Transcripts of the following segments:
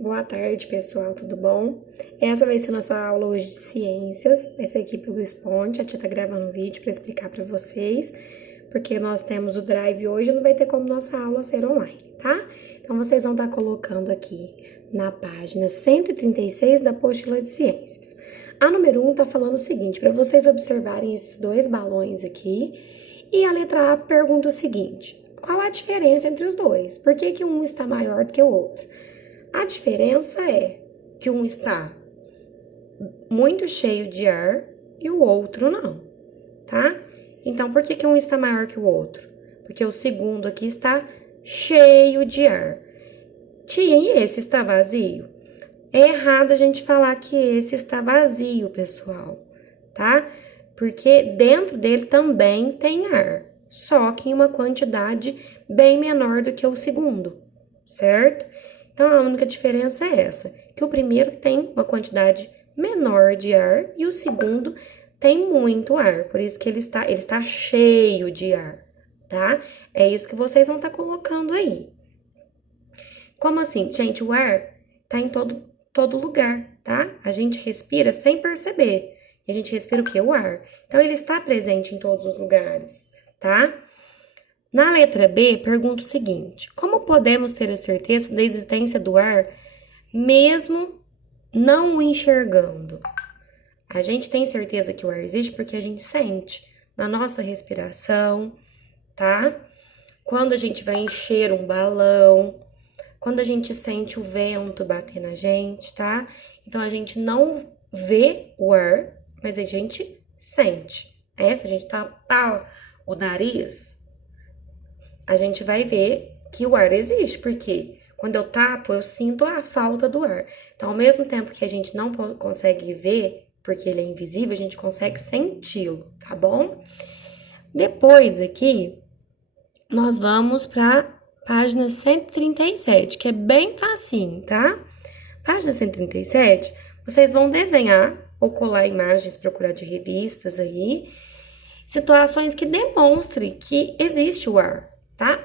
Boa tarde, pessoal, tudo bom? Essa vai ser nossa aula hoje de ciências, vai ser aqui pelo Sponte, a tia tá gravando um vídeo para explicar para vocês, porque nós temos o Drive hoje, não vai ter como nossa aula ser online, tá? Então, vocês vão estar colocando aqui na página 136 da apostila de ciências. A número 1 tá falando o seguinte, para vocês observarem esses dois balões aqui, e a letra A pergunta o seguinte: qual a diferença entre os dois? Por que que um está maior do que o outro? A diferença é que um está muito cheio de ar e o outro não, tá? Então, por que que um está maior que o outro? Porque o segundo aqui está cheio de ar. Tia, e esse está vazio? É errado a gente falar que esse está vazio, pessoal, tá? Porque dentro dele também tem ar, só que em uma quantidade bem menor do que o segundo, certo? Então, a única diferença é essa, que o primeiro tem uma quantidade menor de ar e o segundo tem muito ar, por isso que ele está cheio de ar, tá? É isso que vocês vão estar colocando aí. Como assim? Gente, o ar tá em todo lugar, tá? A gente respira sem perceber. E a gente respira o quê? O ar. Então, ele está presente em todos os lugares, tá? Na letra B, pergunta o seguinte: como podemos ter a certeza da existência do ar mesmo não o enxergando? A gente tem certeza que o ar existe porque a gente sente na nossa respiração, tá? Quando a gente vai encher um balão, quando a gente sente o vento bater na gente, tá? Então, a gente não vê o ar, mas a gente sente, né? Se a gente tapar o nariz, a gente vai ver que o ar existe, porque quando eu tapo, eu sinto a falta do ar. Então, ao mesmo tempo que a gente não consegue ver, porque ele é invisível, a gente consegue senti-lo, tá bom? Depois aqui, nós vamos para página 137, que é bem facinho, tá? Página 137, vocês vão desenhar ou colar imagens, procurar de revistas aí, situações que demonstrem que existe o ar, tá?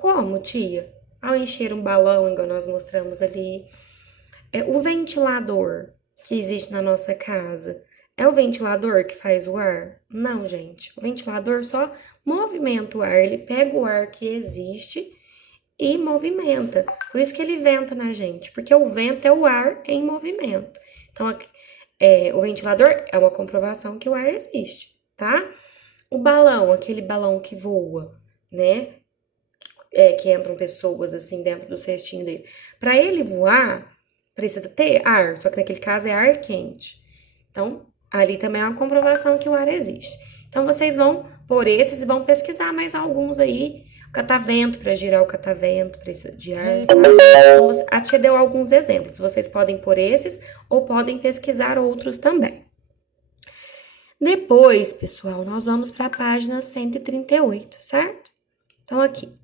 Como, tia? Ao encher um balão, igual nós mostramos ali, o ventilador que existe na nossa casa, é o ventilador que faz o ar? Não, gente. O ventilador só movimenta o ar, ele pega o ar que existe e movimenta. Por isso que ele venta na gente, porque o vento é o ar em movimento. Então, o ventilador é uma comprovação que o ar existe, tá? O balão, aquele balão que voa, né? Que entram pessoas assim dentro do cestinho dele. Para ele voar, precisa ter ar, só que naquele caso é ar quente. Então, ali também é uma comprovação que o ar existe. Então, vocês vão por esses e vão pesquisar mais alguns aí. O catavento, para girar o catavento, precisa de ar. Então, a tia deu alguns exemplos. Vocês podem pôr esses ou podem pesquisar outros também. Depois, pessoal, nós vamos para a página 138, certo? Então, aqui.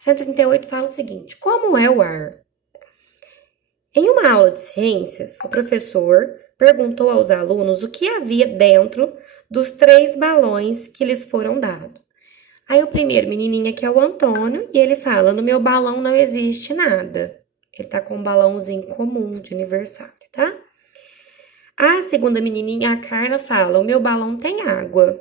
138 fala o seguinte: como é o ar? Em uma aula de ciências, o professor perguntou aos alunos o que havia dentro dos 3 balões que lhes foram dados. Aí o primeiro menininho aqui é o Antônio e ele fala: no meu balão não existe nada. Ele tá com um balãozinho comum de aniversário, tá? A segunda menininha, a Carla, fala: o meu balão tem água.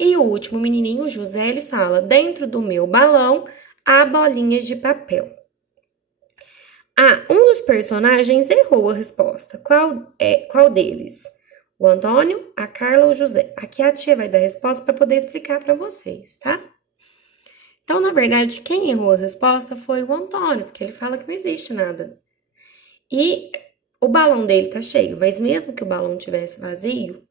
E o último menininho, o José, ele fala: dentro do meu balão há bolinhas de papel. Um dos personagens errou a resposta. Qual deles? O Antônio, a Carla ou o José? Aqui a tia vai dar a resposta para poder explicar para vocês, tá? Então, na verdade, quem errou a resposta foi o Antônio, porque ele fala que não existe nada. E o balão dele tá cheio, mas mesmo que o balão tivesse vazio,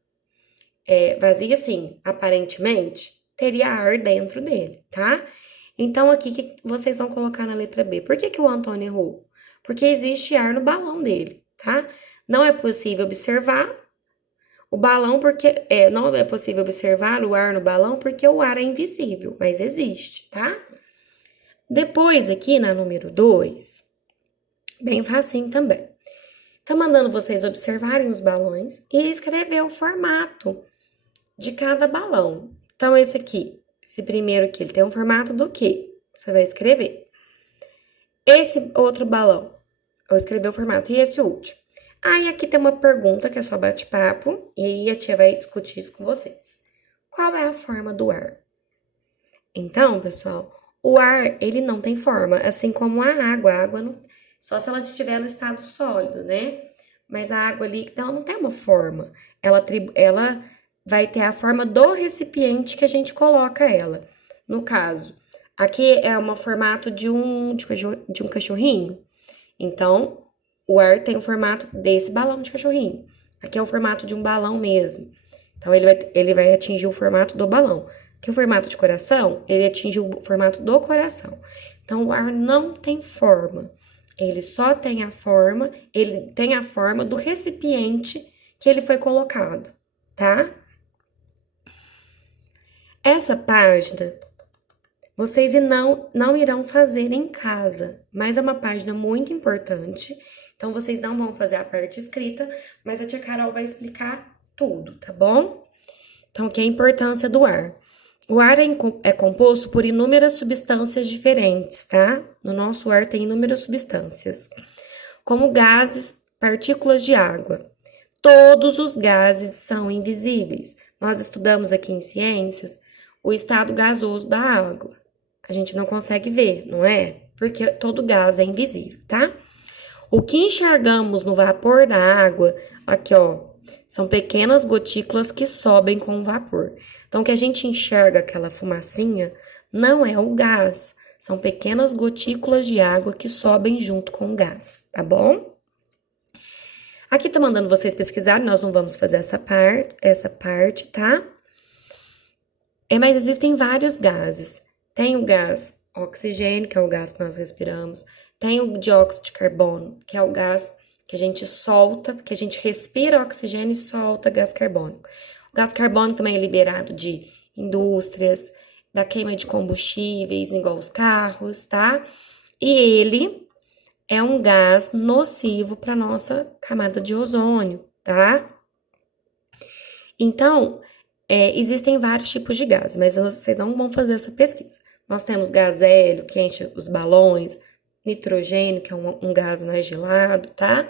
vazio assim, aparentemente, teria ar dentro dele, tá? Então, aqui, que vocês vão colocar na letra B? Por que o Antônio errou? Porque existe ar no balão dele, tá? Não é possível observar o balão porque... não é possível observar o ar no balão porque o ar é invisível, mas existe, tá? Depois, aqui na número 2, bem facinho também. Tá mandando vocês observarem os balões e escrever o formato de cada balão. Então, esse primeiro aqui, ele tem um formato do quê? Você vai escrever. Esse outro balão Ou escrever o formato. E esse último. Aí aqui tem uma pergunta que é só bate-papo, e aí a tia vai discutir isso com vocês. Qual é a forma do ar? Então, pessoal, o ar, ele não tem forma, assim como a água. A água não, só se ela estiver no estado sólido, né? Mas a água líquida, ela não tem uma forma. Ela vai ter a forma do recipiente que a gente coloca ela. No caso, aqui é um formato de um cachorrinho. Então, o ar tem o formato desse balão de cachorrinho. Aqui é o formato de um balão mesmo. Então, ele vai atingir o formato do balão. Que o formato de coração, ele atinge o formato do coração. Então, o ar não tem forma. Ele só tem a forma, ele tem a forma do recipiente que ele foi colocado, tá? Essa página vocês não irão fazer em casa, mas é uma página muito importante. Então, vocês não vão fazer a parte escrita, mas a tia Carol vai explicar tudo, tá bom? Então, aqui é a importância do ar. O ar é composto por inúmeras substâncias diferentes, tá? No nosso ar tem inúmeras substâncias, como gases, partículas de água. Todos os gases são invisíveis. Nós estudamos aqui em ciências o estado gasoso da água. A gente não consegue ver, não é? Porque todo gás é invisível, tá? O que enxergamos no vapor da água, aqui ó, são pequenas gotículas que sobem com o vapor. Então, o que a gente enxerga, aquela fumacinha, não é o gás. São pequenas gotículas de água que sobem junto com o gás, tá bom? Aqui tá mandando vocês pesquisarem, nós não vamos fazer essa parte, tá? Mas existem vários gases. Tem o gás oxigênio, que é o gás que nós respiramos. Tem o dióxido de carbono, que é o gás que a gente solta, porque a gente respira oxigênio e solta gás carbônico. O gás carbônico também é liberado de indústrias, da queima de combustíveis, igual os carros, tá? E ele é um gás nocivo para nossa camada de ozônio, tá? Então, existem vários tipos de gás, mas vocês não vão fazer essa pesquisa. Nós temos gás hélio, que enche os balões, nitrogênio, que é um gás mais gelado, tá?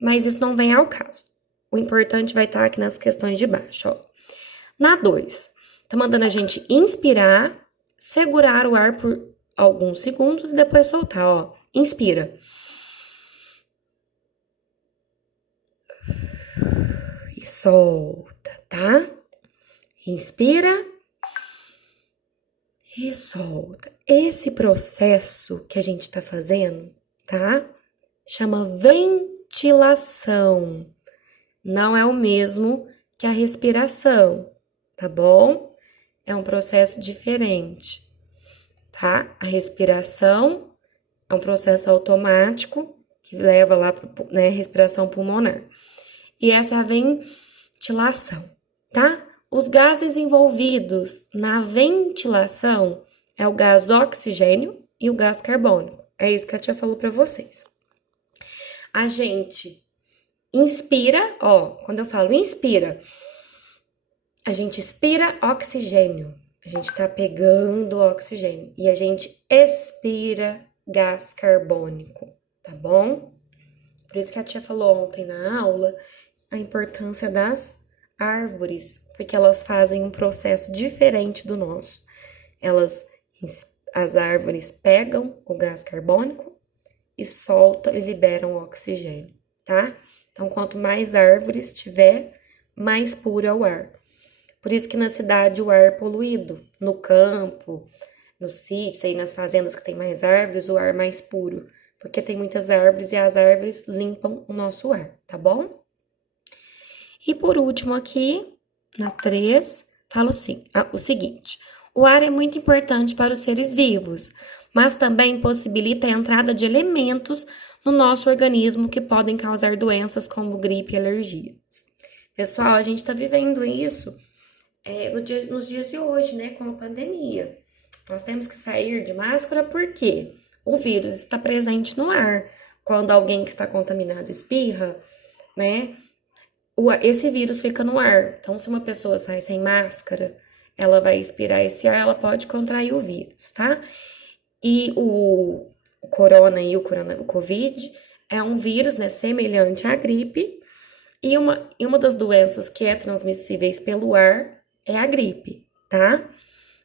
Mas isso não vem ao caso. O importante vai estar aqui nas questões de baixo, ó. Na 2, tá mandando a gente inspirar, segurar o ar por alguns segundos e depois soltar, ó. Inspira. E solta, tá? Inspira e solta. Esse processo que a gente tá fazendo, tá? Chama ventilação. Não é o mesmo que a respiração, tá bom? É um processo diferente, tá? A respiração é um processo automático que leva lá para, né, respiração pulmonar. E essa é a ventilação, tá? Os gases envolvidos na ventilação é o gás oxigênio e o gás carbônico. É isso que a tia falou para vocês. A gente inspira, ó, quando eu falo inspira, a gente expira oxigênio. A gente tá pegando oxigênio. E a gente expira gás carbônico, tá bom? Por isso que a tia falou ontem na aula a importância das árvores, porque elas fazem um processo diferente do nosso. As árvores pegam o gás carbônico e soltam e liberam o oxigênio, tá? Então, quanto mais árvores tiver, mais puro é o ar. Por isso que na cidade o ar é poluído. No campo, no sítio, aí nas fazendas que tem mais árvores, o ar é mais puro. Porque tem muitas árvores e as árvores limpam o nosso ar, tá bom? E por último aqui, na 3, fala o seguinte. O ar é muito importante para os seres vivos, mas também possibilita a entrada de elementos no nosso organismo que podem causar doenças como gripe e alergias. Pessoal, a gente tá vivendo isso nos dias de hoje, né, com a pandemia. Nós temos que sair de máscara porque o vírus está presente no ar. Quando alguém que está contaminado espirra, né, esse vírus fica no ar. Então, se uma pessoa sai sem máscara, ela vai expirar esse ar, ela pode contrair o vírus, tá? E o corona e o Covid é um vírus, né, semelhante à gripe, e uma das doenças que é transmissíveis pelo ar é a gripe, tá?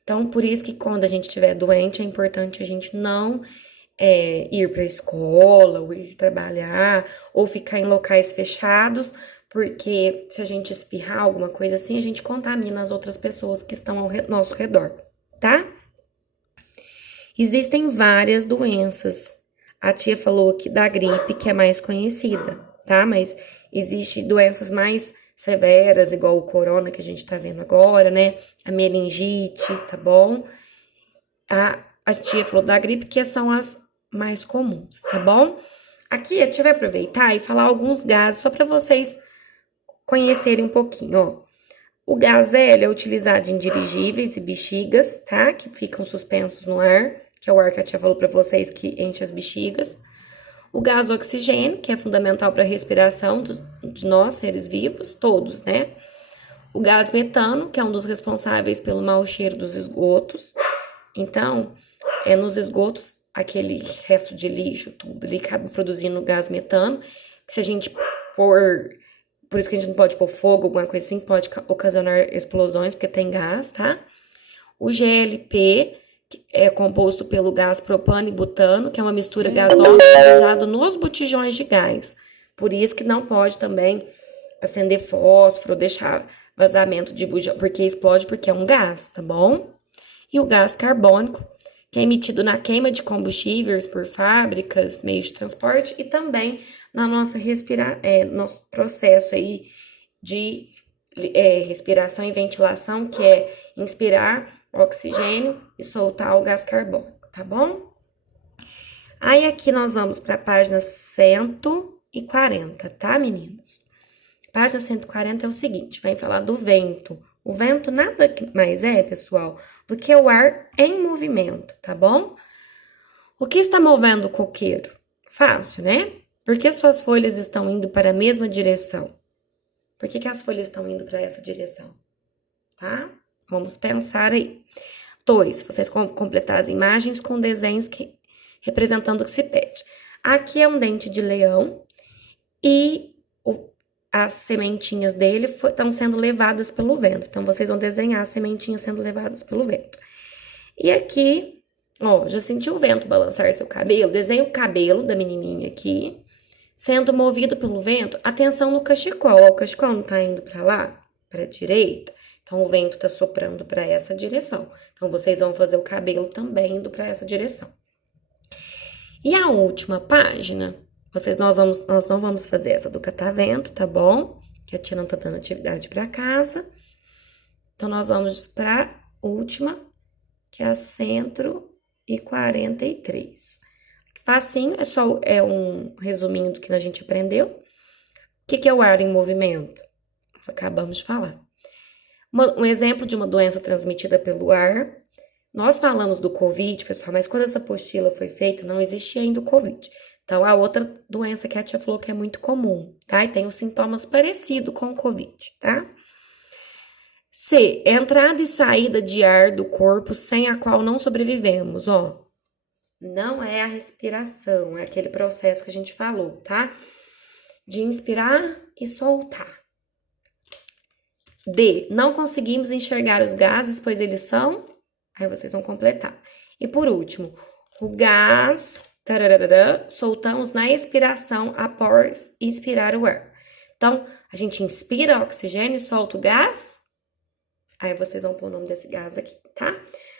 Então, por isso que quando a gente estiver doente, é importante a gente não ir para a escola, ou ir trabalhar, ou ficar em locais fechados, porque se a gente espirrar alguma coisa assim, a gente contamina as outras pessoas que estão ao nosso redor, tá? Existem várias doenças. A tia falou aqui da gripe, que é mais conhecida, tá? Mas existem doenças mais severas, igual o corona que a gente tá vendo agora, né? A meningite, tá bom? A tia falou da gripe, que são as mais comuns, tá bom? Aqui a tia vai aproveitar e falar alguns gases só para vocês conhecerem um pouquinho, ó. O gás hélio é utilizado em dirigíveis e bexigas, tá? Que ficam suspensos no ar, que é o ar que a tia falou para vocês que enche as bexigas. O gás oxigênio, que é fundamental para a respiração de nós, seres vivos, todos, né? O gás metano, que é um dos responsáveis pelo mau cheiro dos esgotos. Então, nos esgotos, aquele resto de lixo, tudo, ele acaba produzindo gás metano, que se a gente por isso que a gente não pode pôr fogo, alguma coisa assim, pode ocasionar explosões, porque tem gás, tá? O GLP, que é composto pelo gás propano e butano, que é uma mistura gasosa utilizada nos botijões de gás. Por isso que não pode também acender fósforo, deixar vazamento de bujão, porque explode, porque é um gás, tá bom? E o gás carbônico, que é emitido na queima de combustíveis por fábricas, meios de transporte e também na nossa nosso processo aí de respiração e ventilação, que é inspirar oxigênio e soltar o gás carbônico, tá bom? Aí aqui nós vamos para a página 140, tá, meninos? Página 140 é o seguinte, vai falar do vento. O vento nada mais é, pessoal, do que o ar em movimento, tá bom? O que está movendo o coqueiro? Fácil, né? Por que suas folhas estão indo para a mesma direção? Por que as folhas estão indo para essa direção? Tá? Vamos pensar aí. 2. Vocês completar as imagens com desenhos representando o que se pede. Aqui é um dente de leão e as sementinhas dele estão sendo levadas pelo vento. Então, vocês vão desenhar as sementinhas sendo levadas pelo vento. E aqui, ó, já sentiu o vento balançar seu cabelo? Desenha o cabelo da menininha aqui, sendo movido pelo vento. Atenção no cachecol. Ó, o cachecol não tá indo para lá, para a direita. Então, o vento tá soprando para essa direção. Então, vocês vão fazer o cabelo também indo para essa direção. E a última página... Nós não vamos fazer essa do catavento, tá bom? Que a tia não tá dando atividade para casa. Então, nós vamos para a última, que é a 143. Facinho, é um resuminho do que a gente aprendeu. O que é o ar em movimento? Nós acabamos de falar. Um exemplo de uma doença transmitida pelo ar. Nós falamos do Covid, pessoal, mas quando essa apostila foi feita, não existia ainda o Covid. Então, a outra doença que a tia falou que é muito comum, tá? E tem os sintomas parecidos com o Covid, tá? C. Entrada e saída de ar do corpo sem a qual não sobrevivemos, ó. Não é a respiração, é aquele processo que a gente falou, tá? De inspirar e soltar. D. Não conseguimos enxergar os gases, pois eles são... Aí vocês vão completar. E por último, o gás... soltamos na expiração após inspirar o ar. Então, a gente inspira oxigênio e solta o gás. Aí vocês vão pôr o nome desse gás aqui, tá?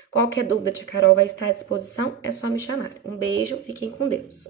Qualquer dúvida, tia Carol vai estar à disposição, é só me chamar. Um beijo, fiquem com Deus.